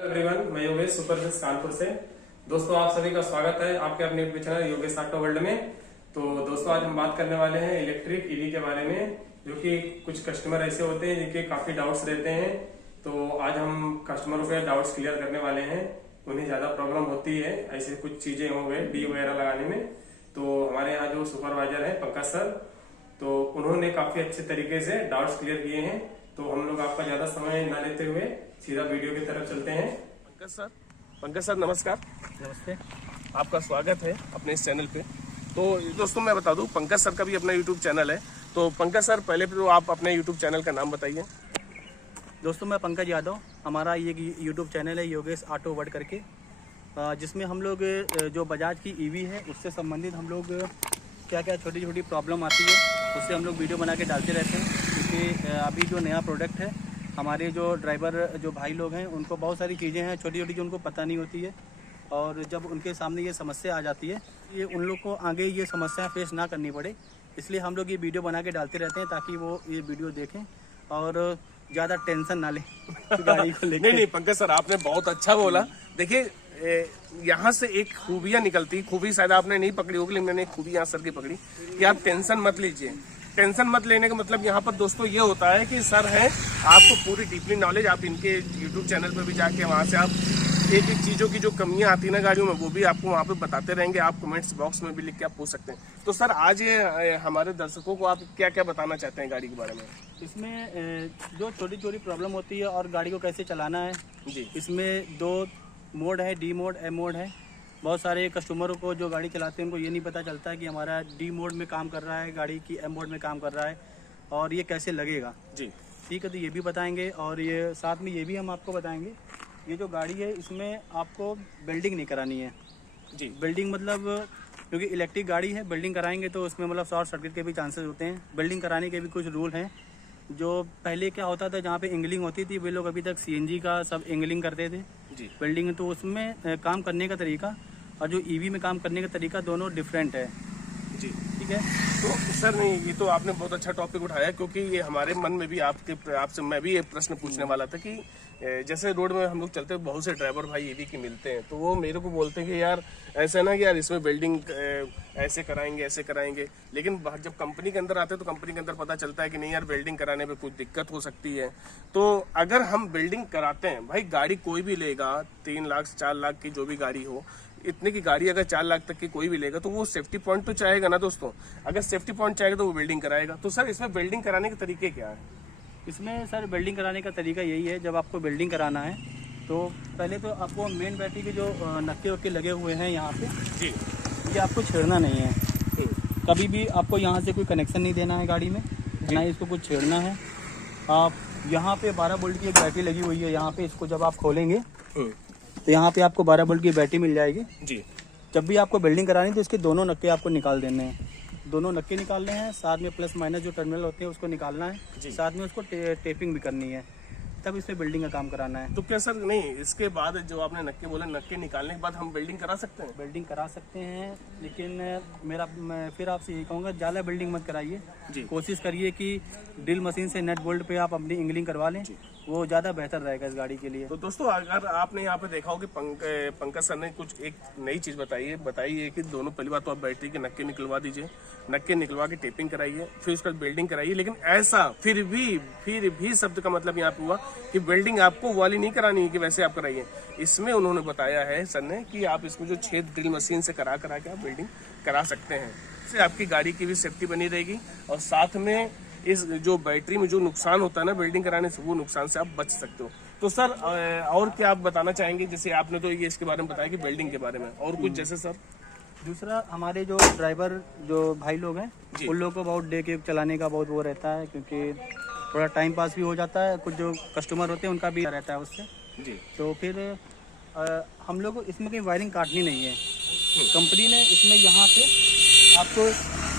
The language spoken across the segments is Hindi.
एवरीवन, मैं योगेश सुपरफिक्स कानपुर से। दोस्तों, आप सभी का स्वागत है आपके अपने YouTube channel Yogesh auto world में। तो दोस्तों, आज हम बात करने वाले हैं इलेक्ट्रिक ईवी के बारे में, जो कि कुछ कस्टमर ऐसे होते हैं जिनके काफी डाउट्स रहते हैं। तो आज हम कस्टमरों के डाउट्स क्लियर करने वाले हैं। उन्हें ज्यादा प्रॉब्लम होती है ऐसे कुछ चीजें हो गए डी वगैरह लगाने में। तो हमारे यहाँ जो सुपरवाइजर है पंकज सर, तो उन्होंने काफी अच्छे तरीके से डाउट्स क्लियर किए हैं। तो हम लोग आपका ज्यादा समय न लेते हुए सीधा वीडियो की तरफ चलते हैं। पंकज सर नमस्कार। नमस्ते, आपका स्वागत है अपने इस चैनल पे। तो दोस्तों, मैं बता दूं, पंकज सर का भी अपना यूट्यूब चैनल है। तो पंकज सर, पहले तो आप अपने यूट्यूब चैनल का नाम बताइए। दोस्तों मैं पंकज यादव, हमारा ये यूट्यूब चैनल है योगेश ऑटो वर्ल्ड करके, जिसमें हम लोग जो बजाज की ईवी है उससे संबंधित हम लोग क्या क्या छोटी छोटी प्रॉब्लम आती है उससे हम लोग वीडियो बना के डालते रहते हैं। क्योंकि अभी जो नया प्रोडक्ट है, हमारे जो ड्राइवर जो भाई लोग हैं उनको बहुत सारी चीज़ें हैं छोटी छोटी जो उनको पता नहीं होती है, और जब उनके सामने ये समस्या आ जाती है, ये उन लोग को आगे ये समस्या फेस ना करनी पड़े, इसलिए हम लोग ये वीडियो बना के डालते रहते हैं ताकि वो ये वीडियो देखें और ज़्यादा टेंशन ना ले गाड़ी को लेकर। नहीं पंकज सर, आपने बहुत अच्छा बोला। देखिए, यहाँ से एक खूबियाँ निकलती, खूबी शायद आपने नहीं पकड़ी होगी, लेकिन मैंने एक खूबी यहाँ सर की पकड़ी कि आप टेंशन मत लीजिए। टेंशन मत लेने का मतलब यहाँ पर दोस्तों ये होता है कि सर हैं, आपको पूरी डीपली नॉलेज, आप इनके यूट्यूब चैनल पर भी जाके वहाँ से आप एक एक चीज़ों की जो कमियां आती है ना गाड़ियों में, वो भी आपको वहाँ पे बताते रहेंगे। आप कमेंट्स बॉक्स में भी लिख के आप पूछ सकते हैं। तो सर, आज ये हमारे दर्शकों को आप क्या क्या बताना चाहते हैं गाड़ी के बारे में? इसमें जो छोटी छोटी प्रॉब्लम होती है और गाड़ी को कैसे चलाना है जी, इसमें 2 मोड है, डी मोड, एम मोड है। बहुत सारे कस्टमरों को जो गाड़ी चलाते हैं उनको ये नहीं पता चलता है कि हमारा डी मोड में काम कर रहा है गाड़ी की एम मोड में काम कर रहा है और ये कैसे लगेगा। जी ठीक है, तो ये भी बताएंगे और ये साथ में ये भी हम आपको बताएंगे, ये जो गाड़ी है इसमें आपको वेल्डिंग नहीं करानी है। जी, वेल्डिंग मतलब, क्योंकि इलेक्ट्रिक गाड़ी है, वेल्डिंग कराएंगे तो उसमें मतलब शॉर्ट सर्किट के भी चांसेस होते हैं। वेल्डिंग कराने के भी कुछ रूल हैं। जो पहले क्या होता था, जहाँ पे इंगलिंग होती थी, वे लोग अभी तक सीएनजी का सब इंगलिंग करते थे। जी, वेल्डिंग तो उसमें काम करने का तरीका और जो ईवी में काम करने का तरीका दोनों डिफरेंट है। जी। ठीक है, तो सर, नहीं, ये तो आपने बहुत अच्छा टॉपिक उठाया, क्योंकि ये हमारे मन में भी आपसे मैं भी ये प्रश्न पूछने वाला था कि जैसे रोड में हम लोग चलते हैं, बहुत से ड्राइवर भाई ईवी के मिलते हैं, तो वो मेरे को बोलते हैं कि यार ऐसा ना कि यार इसमें वेल्डिंग ऐसे कराएंगे, लेकिन जब कंपनी के अंदर आते हैं तो कंपनी के अंदर पता चलता है कि नहीं यार, वेल्डिंग कराने में कुछ दिक्कत हो सकती है। तो अगर हम वेल्डिंग कराते हैं, भाई गाड़ी कोई भी लेगा, 3 लाख 4 लाख की जो भी गाड़ी हो, इतने की गाड़ी अगर 4 लाख तक की कोई भी लेगा तो वो सेफ्टी पॉइंट तो चाहेगा ना दोस्तों। अगर सेफ्टी पॉइंट चाहेगा तो वो वेल्डिंग कराएगा। तो सर, इसमें वेल्डिंग कराने के तरीके क्या है? इसमें सर वेल्डिंग कराने का तरीका यही है, जब आपको वेल्डिंग कराना है तो पहले तो आपको मेन बैटरी के जो नक्के वक्के लगे हुए हैं यहाँ पे, जी, ये आपको छेड़ना नहीं है। कभी भी आपको यहाँ से कोई कनेक्शन नहीं देना है गाड़ी में, ना ही इसको कुछ छेड़ना है। आप यहाँ पे 12 वोल्ट की एक बैटरी लगी हुई है, यहाँ पे इसको जब आप खोलेंगे तो यहाँ पे आपको 12 वोल्ट की बैटरी मिल जाएगी। जी, जब भी आपको वेल्डिंग करानी है तो इसके दोनों नक्के आपको निकाल देने हैं, दोनों नक्के निकालने हैं, साथ में प्लस माइनस जो टर्मिनल होते हैं उसको निकालना है, साथ में उसको टेपिंग भी करनी है, तब इसमें वेल्डिंग का काम कराना है। तो क्या सर, नहीं, इसके बाद जो आपने नक्के बोले, नक्के निकालने के बाद हम वेल्डिंग करा सकते हैं? वेल्डिंग करा सकते हैं, लेकिन मैं फिर आपसे यही कहूँगा, ज़्यादा वेल्डिंग मत कराइए। कोशिश करिए कि ड्रिल मशीन से नट बोल्ट पे आप अपनी इंगलिंग करवा लें, वो ज़्यादा बेहतर रहेगा इस गाड़ी के लिए। तो दोस्तों, अगर आपने यहाँ पे देखा हो कि पंकज सर ने कुछ एक नई चीज बताई है कि दोनों, पहली बात तो आप बैटरी के नक्के निकलवा दीजिए, नक्के निकलवा के टेपिंग कराइए, फिर उसका वेल्डिंग कराइए। लेकिन ऐसा फिर भी शब्द का मतलब यहाँ पे हुआ कि वेल्डिंग आपको वाली नहीं करानी है कि वैसे आप कराइए। इसमें उन्होंने बताया है सर ने कि आप इसमें जो छेद ड्रिल मशीन से करा के आप वेल्डिंग करा सकते हैं। इससे आपकी गाड़ी की भी सेफ्टी बनी रहेगी और साथ में इस जो बैटरी में जो नुकसान होता है ना वेल्डिंग कराने से, वो नुकसान से आप बच सकते हो। तो सर, और क्या आप बताना चाहेंगे? जैसे आपने तो ये इसके बारे में बताया कि वेल्डिंग के बारे में, और कुछ जैसे सर? दूसरा, हमारे जो ड्राइवर जो भाई लोग हैं उन लोगों को बहुत डे के चलाने का बहुत वो रहता है, क्योंकि थोड़ा टाइम पास भी हो जाता है, कुछ जो कस्टमर होते हैं उनका भी रहता है उससे। जी, तो फिर हम लोग को इसमें कोई वायरिंग काटनी नहीं है। कंपनी ने इसमें यहाँ पे आपको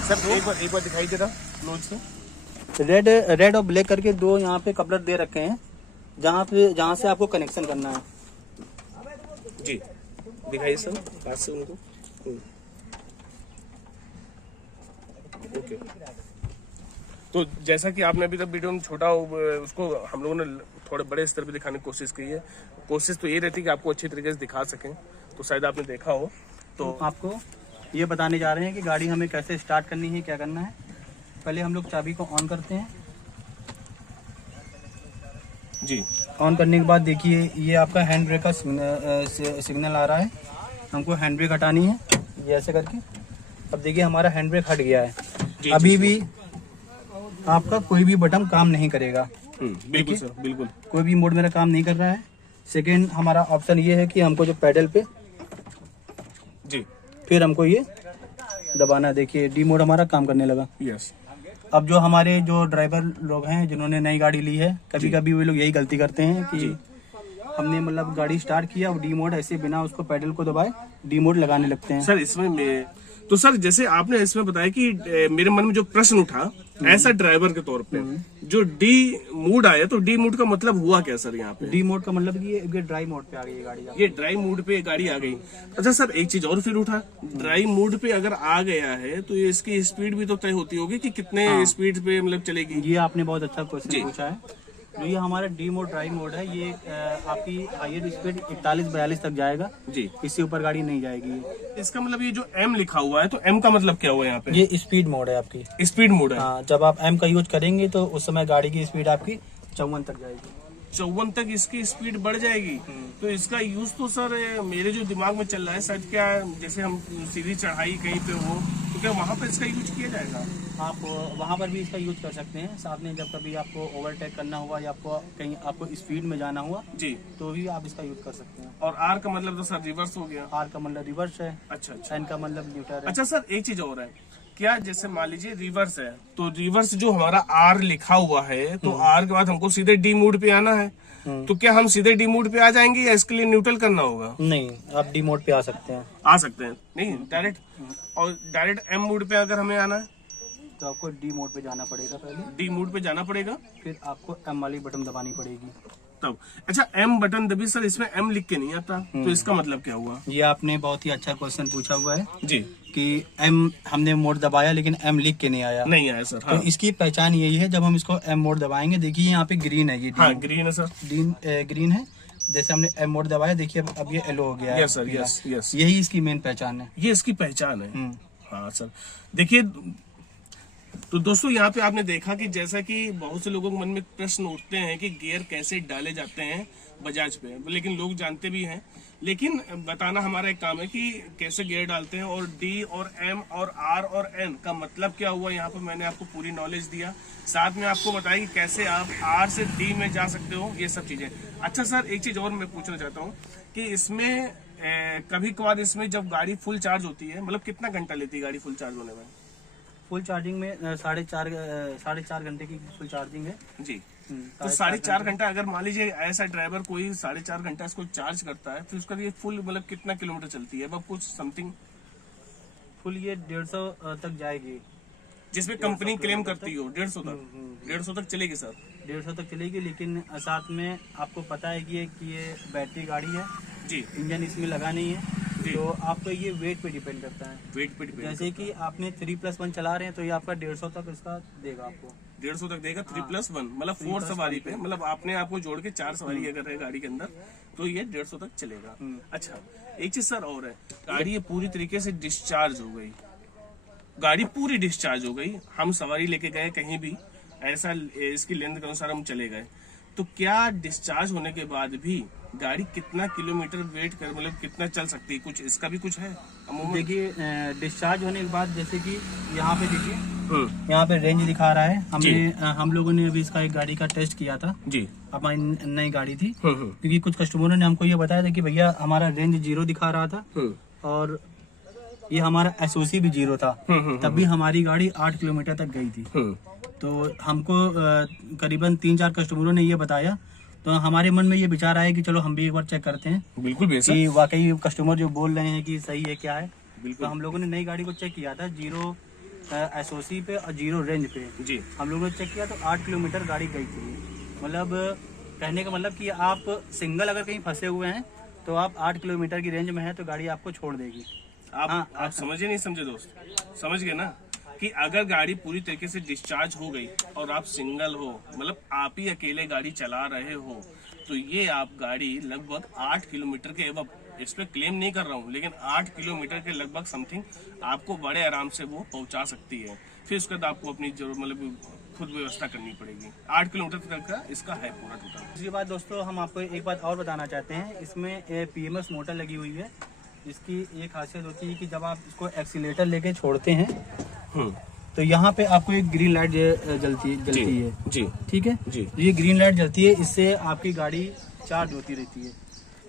सर एक बार दिखाई दे रहा क्लोज से, रेड और ब्लैक करके 2 यहाँ पे कपलर दे रखे हैं, जहाँ से आपको कनेक्शन करना है। जी, दिखाइए सर पास से उनको। ओके, तो जैसा कि आपने अभी तक वीडियो में छोटा उसको हम लोगों ने थोड़े बड़े स्तर पे दिखाने की कोशिश की है। कोशिश तो ये रहती है कि आपको अच्छी तरीके से दिखा सकें, तो शायद आपने देखा हो। तो आपको ये बताने जा रहे हैं कि गाड़ी हमें कैसे स्टार्ट करनी है, क्या करना है। पहले हम लोग चाबी को ऑन करते हैं। जी, ऑन करने के बाद देखिए ये आपका हैंड ब्रेक का सिग्नल आ रहा है। हमको हैंड ब्रेक हटानी है, ये ऐसे करके। अब देखिए हमारा हैंड ब्रेक हट गया है। अभी भी आपका कोई भी बटन काम नहीं करेगा। बिल्कुल सर, बिल्कुल कोई भी मोड मेरा काम नहीं कर रहा है। सेकेंड हमारा ऑप्शन ये है कि हमको जो पैडल पे जी, फिर हमको ये दबाना है। देखिए डी मोड हमारा काम करने लगा। यस। अब जो हमारे जो ड्राइवर लोग हैं जिन्होंने नई गाड़ी ली है, कभी कभी वे लोग यही गलती करते हैं कि हमने मतलब गाड़ी स्टार्ट किया और डी मोड ऐसे बिना उसको पैडल को दबाए डी मोड लगाने लगते हैं। सर इसमें तो सर जैसे आपने इसमें बताया कि मेरे मन में जो प्रश्न उठा ऐसा ड्राइवर के तौर पे, जो डी मूड आया तो डी मूड का मतलब हुआ क्या सर यहाँ पे? डी मोड का मतलब कि ये ड्राइव मोड पे आ गई ये गाड़ी। ये ड्राइव मूड पे गाड़ी आ गई। अच्छा सर, एक चीज और फिर उठा, ड्राइव मूड पे अगर आ गया है तो ये इसकी स्पीड भी तो तय होती होगी कि कितने स्पीड पे मतलब चलेगी। ये आपने बहुत अच्छा क्वेश्चन पूछा है। जो ये हमारा डी मोड ड्राइव मोड है, ये आपकी हाईएस्ट स्पीड 41-42 तक जाएगा जी, इससे ऊपर गाड़ी नहीं जाएगी। इसका मतलब ये जो एम लिखा हुआ है तो एम का मतलब क्या हुआ यहाँ पे? ये स्पीड मोड है आपकी, स्पीड मोड है। हाँ, जब आप एम का यूज करेंगे तो उस समय गाड़ी की स्पीड आपकी 54 तक जाएगी। 54 तक इसकी स्पीड बढ़ जाएगी। तो इसका यूज तो सर मेरे जो दिमाग में चल रहा है शायद, क्या जैसे हम सीधी चढ़ाई कहीं पे हो तो क्या वहाँ पर इसका यूज किया जाएगा? आप वहाँ पर भी इसका यूज कर सकते हैं। साथ में जब कभी आपको ओवरटेक करना हुआ या आपको कहीं आपको स्पीड में जाना हुआ जी, तो भी आप इसका यूज कर सकते हैं। और आर का मतलब तो सर रिवर्स हो गया। आर का मतलब रिवर्स है, अच्छा अच्छा। एन का मतलब न्यूट्रल है। अच्छा सर, एक चीज और है क्या, जैसे मान लीजिए रिवर्स है तो रिवर्स जो हमारा आर लिखा हुआ है तो आर के बाद हमको सीधे डी मूड पे आना है, तो क्या हम सीधे डी मूड पे आ जाएंगे या इसके लिए न्यूट्रल करना होगा? नहीं, आप डी मोड पे आ सकते हैं। आ सकते हैं, नहीं डायरेक्ट। और डायरेक्ट एम मूड पे अगर हमें आना है तो आपको डी मोड पे जाना पड़ेगा, पहले डी मूड पे जाना पड़ेगा, फिर आपको एम वाली बटन दबानी पड़ेगी तब। अच्छा, एम बटन दबी सर, इसमें एम लिख के नहीं आता तो इसका मतलब क्या हुआ? ये आपने बहुत ही अच्छा क्वेश्चन पूछा हुआ है जी, कि एम हमने मोड दबाया लेकिन एम लिख के नहीं आया। नहीं आया सर। तो इसकी पहचान यही है, जब हम इसको एम मोड दबाएंगे, देखिए यहाँ पे ग्रीन है, ये हाँ ग्रीन है सर, ग्रीन है। जैसे हमने एम मोड दबाया, देखिए अब ये येलो हो गया है। यस सर, यस यस, यही इसकी मेन पहचान है। ये इसकी पहचान है। हाँ सर, देखिए तो दोस्तों यहाँ पे आपने देखा कि जैसा कि बहुत से लोगों के मन में प्रश्न उठते हैं कि गियर कैसे डाले जाते हैं बजाज पे, लेकिन लोग जानते भी हैं, लेकिन बताना हमारा एक काम है कि कैसे गियर डालते हैं। और डी और एम और आर और एन का मतलब क्या हुआ, यहाँ पर मैंने आपको पूरी नॉलेज दिया। साथ में आपको बताया कि कैसे आप आर से डी में जा सकते हो, ये सब चीजें। अच्छा सर, एक चीज और मैं पूछना चाहता हूँ कि इसमें कभी कभार इसमें जब गाड़ी फुल चार्ज होती है, मतलब कितना घंटा लेती है गाड़ी फुल चार्ज होने में? फुल चार्जिंग में 4.5 घंटे की फुल चार्जिंग है जी। तो 4.5 घंटा, अगर मान लीजिए ऐसा ड्राइवर कोई 4.5 घंटा इसको चार्ज करता है, फिर उसका ये फुल मतलब कितना किलोमीटर चलती है? अब कुछ समथिंग फुल ये 150 तक जाएगी, जिसमें कंपनी क्लेम करती हो 150 तक। 150 तक चलेगी सर? 150 तक चलेगी, लेकिन साथ में आपको पता है कि ये बैटरी गाड़ी है जी, इंजन इसमें लगा नहीं है, तो आपका ये वेट पे डिपेंड करता है। वेट पे डिपेंड। जैसे कि आपने 3+1 चला रहे हैं तो ये आपका 150 तक इसका देगा आपको। 150 तक देगा 3+1, मतलब 4 सवारी पे, मतलब आपने आपको जोड़ के 4 सवारी अगर है गाड़ी के अंदर तो ये 150 तक चलेगा। अच्छा, एक चीज सर और है, गाड़ी ये पूरी तरीके से डिस्चार्ज हो गई, गाड़ी पूरी डिस्चार्ज हो गई, हम सवारी लेके गए कहीं भी, ऐसा इसकी लेंथ के अनुसार हम चले गए, तो क्या डिस्चार्ज होने के बाद भी गाड़ी कितना किलोमीटर वेट कर, मतलब कितना चल सकती है, कुछ इसका भी कुछ है? देखिए डिस्चार्ज होने के बाद, जैसे कि यहाँ पे देखिए, यहाँ पे रेंज दिखा रहा है। हम लोगों ने अभी इसका एक गाड़ी का टेस्ट किया था जी, हमारी नई गाड़ी थी, क्योंकि कुछ कस्टमरों ने हमको ये बताया था कि भैया हमारा रेंज 0 दिखा रहा था और ये हमारा एसओसी भी 0 था, तब भी हमारी गाड़ी 8 किलोमीटर तक गई थी। तो हमको करीबन 3-4 कस्टमरों ने ये बताया, तो हमारे मन में ये विचार आया कि चलो हम भी एक बार चेक करते हैं, बिल्कुल कि वाकई कस्टमर जो बोल रहे हैं कि सही है क्या है। तो हम लोगों ने नई गाड़ी को चेक किया था, 0 एसओसी पे और 0 रेंज पे जी, हम लोगों ने चेक किया तो 8 किलोमीटर गाड़ी गई थी। मतलब कहने का मतलब कि आप सिंगल अगर कहीं फंसे हुए हैं तो आप 8 किलोमीटर की रेंज में है तो गाड़ी आपको छोड़ देगी। आप समझे नहीं समझे दोस्त? समझ गए ना कि अगर गाड़ी पूरी तरीके से डिस्चार्ज हो गई और आप सिंगल हो, मतलब आप ही अकेले गाड़ी चला रहे हो, तो ये आप गाड़ी लगभग 8 किलोमीटर के एवं, इस पे क्लेम नहीं कर रहा हूँ, लेकिन 8 किलोमीटर के लगभग समथिंग आपको बड़े आराम से वो पहुंचा सकती है। फिर उसके बाद आपको अपनी जरूर मतलब खुद व्यवस्था करनी पड़ेगी। 8 किलोमीटर तक का इसका है पूरा टोटल। दूसरी बात दोस्तों, हम आपको एक बात और बताना चाहते हैं, इसमें PMS मोटर लगी हुई है, जिसकी एक खासियत होती है कि जब आप इसको एक्सीलेटर लेके छोड़ते हैं तो यहाँ पे आपको एक ग्रीन लाइट जलती है जी ठीक है जी। ये ग्रीन लाइट जलती है, इससे आपकी गाड़ी चार्ज होती रहती है,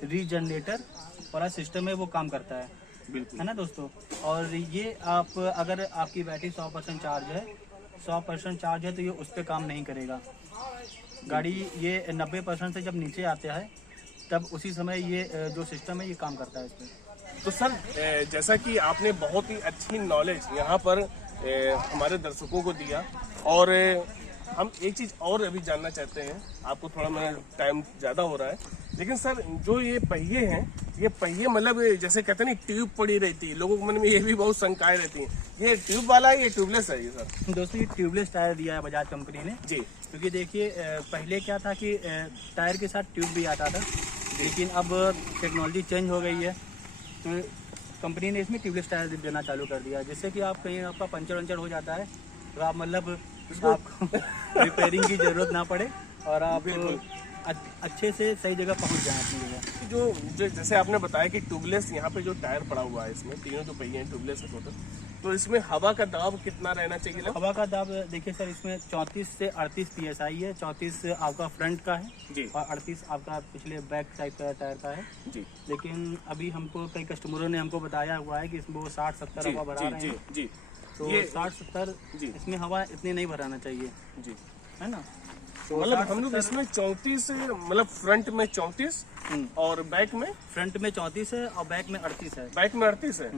रीजनरेटर वाला सिस्टम है वो काम करता है, बिल्कुल है ना दोस्तों। और ये आप अगर आपकी बैटरी 100% चार्ज है, 100% चार्ज है तो ये उस पर काम नहीं करेगा। गाड़ी ये 90% से जब नीचे आता है तब उसी समय ये जो सिस्टम है ये काम करता है इसमें। तो सर जैसा कि आपने बहुत ही अच्छी नॉलेज यहाँ पर हमारे दर्शकों को दिया, और हम एक चीज और अभी जानना चाहते हैं, आपको थोड़ा मेरा टाइम ज्यादा हो रहा है, लेकिन सर जो ये पहिए हैं, ये पहिए मतलब जैसे कहते हैं ना ट्यूब पड़ी रहती है, लोगों के मन में ये भी बहुत शंकाएं रहती हैं, ये ट्यूब वाला है ये ट्यूबलेस है? ये सर दोस्तों ये ट्यूबलेस टायर दिया है बजाज कंपनी ने जी, क्योंकि देखिए पहले क्या था कि टायर के साथ ट्यूब भी आता था, लेकिन अब टेक्नोलॉजी चेंज हो गई है तो कंपनी ने इसमें ट्यूबलेस टायर देना चालू कर दिया, जिससे कि आप कहीं आपका पंचर वंचर हो जाता है तो आप मतलब आपको रिपेयरिंग की जरूरत ना पड़े और आप अच्छे से सही जगह पहुंच जाएं अपनी जगह। जो जैसे आपने बताया कि ट्यूबलेस यहाँ पे जो टायर पड़ा हुआ है, इसमें तीनों जो पहिए हैं ट्यूबलेस है टोटल, तो इसमें हवा का दाब कितना रहना चाहिए? हवा का दाब देखिए सर, इसमें 34 से 38 PSI है। 34 आपका फ्रंट का है जी, और 38 आपका पिछले बैक टाइप का टायर का है जी। लेकिन अभी हमको कई कस्टमरों ने हमको बताया हुआ है कि इसमें वो 60-70 हवा भरा रहे हैं, जी, तो ये 60-70 जी इसमें हवा इतनी नहीं भराना चाहिए, जी। है ना। तो मतलब हम लोग इसमें 34 मतलब फ्रंट में 34 और बैक में फ्रंट में 34 है और बैक में 38 है। बैक में 38 है।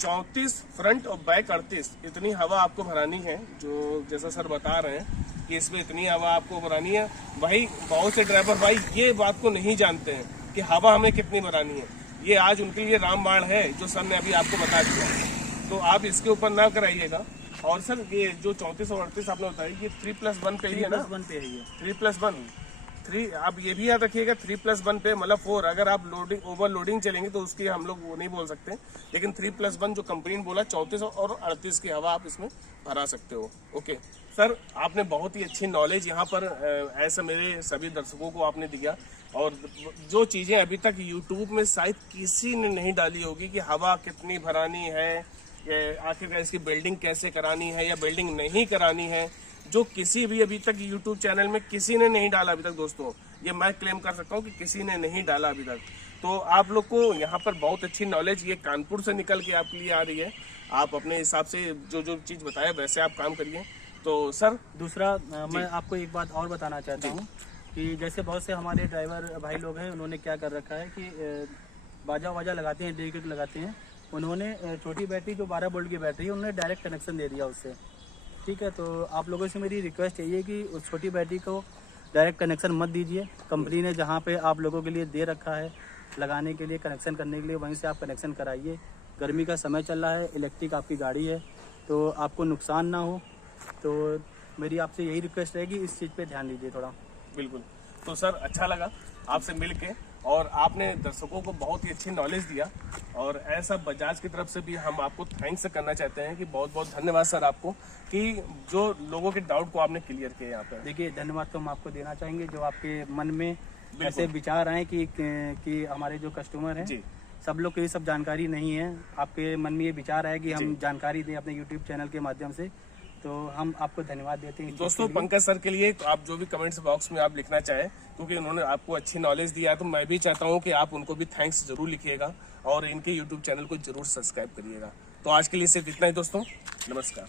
34 फ्रंट और बैक 38, इतनी हवा आपको भरानी है, जो जैसा सर बता रहे हैं कि इसमें इतनी हवा आपको भरानी है। भाई बहुत से ड्राइवर भाई ये बात को नहीं जानते हैं कि हवा हमें कितनी भरानी है, ये आज उनके लिए रामबाण है जो सर ने अभी आपको बता दिया, तो आप इसके ऊपर ना कराइएगा। और सर ये जो 34 और 38 आपने बताया ये 3+1 पे ही है ना? 3+1 पे है ये। 3+1 3, आप ये भी याद रखिएगा 3+1 पे मतलब 4। अगर आप लोडिंग ओवरलोडिंग चलेंगे तो उसकी हम लोग वो नहीं बोल सकते, लेकिन 3+1 जो कंपनी ने बोला 34 और 38 की हवा आप इसमें भरा सकते हो। ओके सर, आपने बहुत ही अच्छी नॉलेज यहाँ पर ऐसा मेरे सभी दर्शकों को आपने दिया, और जो चीजें अभी तक यूट्यूब में शायद किसी ने नहीं डाली होगी कि हवा कितनी भरानी है, आखिरकार इसकी बिल्डिंग कैसे करानी है या बिल्डिंग नहीं करानी है, जो किसी भी अभी तक YouTube चैनल में किसी ने नहीं डाला अभी तक। दोस्तों ये मैं क्लेम कर सकता हूँ कि किसी ने नहीं डाला अभी तक। तो आप लोग को यहाँ पर बहुत अच्छी नॉलेज ये कानपुर से निकल के आपके लिए आ रही है। आप अपने हिसाब से जो जो चीज़ बताया वैसे आप काम करिए। तो सर दूसरा मैं आपको एक बात और बताना चाहता हूँ कि जैसे बहुत से हमारे ड्राइवर भाई लोग हैं, उन्होंने क्या कर रखा है कि बाजा वाजा लगाते हैं, डे किट लगाते हैं, उन्होंने छोटी बैटरी जो 12 वोल्ट की बैटरी है उन्होंने डायरेक्ट कनेक्शन दे दिया उससे। ठीक है, तो आप लोगों से मेरी रिक्वेस्ट यही है कि उस छोटी बैटरी को डायरेक्ट कनेक्शन मत दीजिए। कंपनी ने जहाँ पे आप लोगों के लिए दे रखा है लगाने के लिए, कनेक्शन करने के लिए, वहीं से आप कनेक्शन कराइए। गर्मी का समय चल रहा है, इलेक्ट्रिक आपकी गाड़ी है तो आपको नुकसान ना हो, तो मेरी आपसे यही रिक्वेस्ट रहेगी इस चीज़ पे ध्यान दीजिए थोड़ा। बिल्कुल। तो सर अच्छा लगा आपसे मिल के, और आपने दर्शकों को बहुत ही अच्छी नॉलेज दिया, और ऐसा बजाज की तरफ से भी हम आपको थैंक्स करना चाहते हैं कि बहुत बहुत धन्यवाद सर आपको, कि जो लोगों के डाउट को आपने क्लियर किया यहाँ पे। देखिए धन्यवाद तो हम आपको देना चाहेंगे जो आपके मन में ऐसे विचार आए कि हमारे जो कस्टमर हैं जी, सब लोग को ये सब जानकारी नहीं है, आपके मन में ये विचार आया कि हम जानकारी दें अपने YouTube चैनल के माध्यम से, तो हम आपको धन्यवाद देते हैं। दोस्तों पंकज सर के लिए आप जो भी कमेंट्स बॉक्स में आप लिखना चाहें, क्योंकि उन्होंने आपको अच्छी नॉलेज दिया है, तो मैं भी चाहता हूं कि आप उनको भी थैंक्स जरूर लिखिएगा और इनके YouTube चैनल को जरूर सब्सक्राइब करिएगा। तो आज के लिए सिर्फ इतना ही दोस्तों, नमस्कार।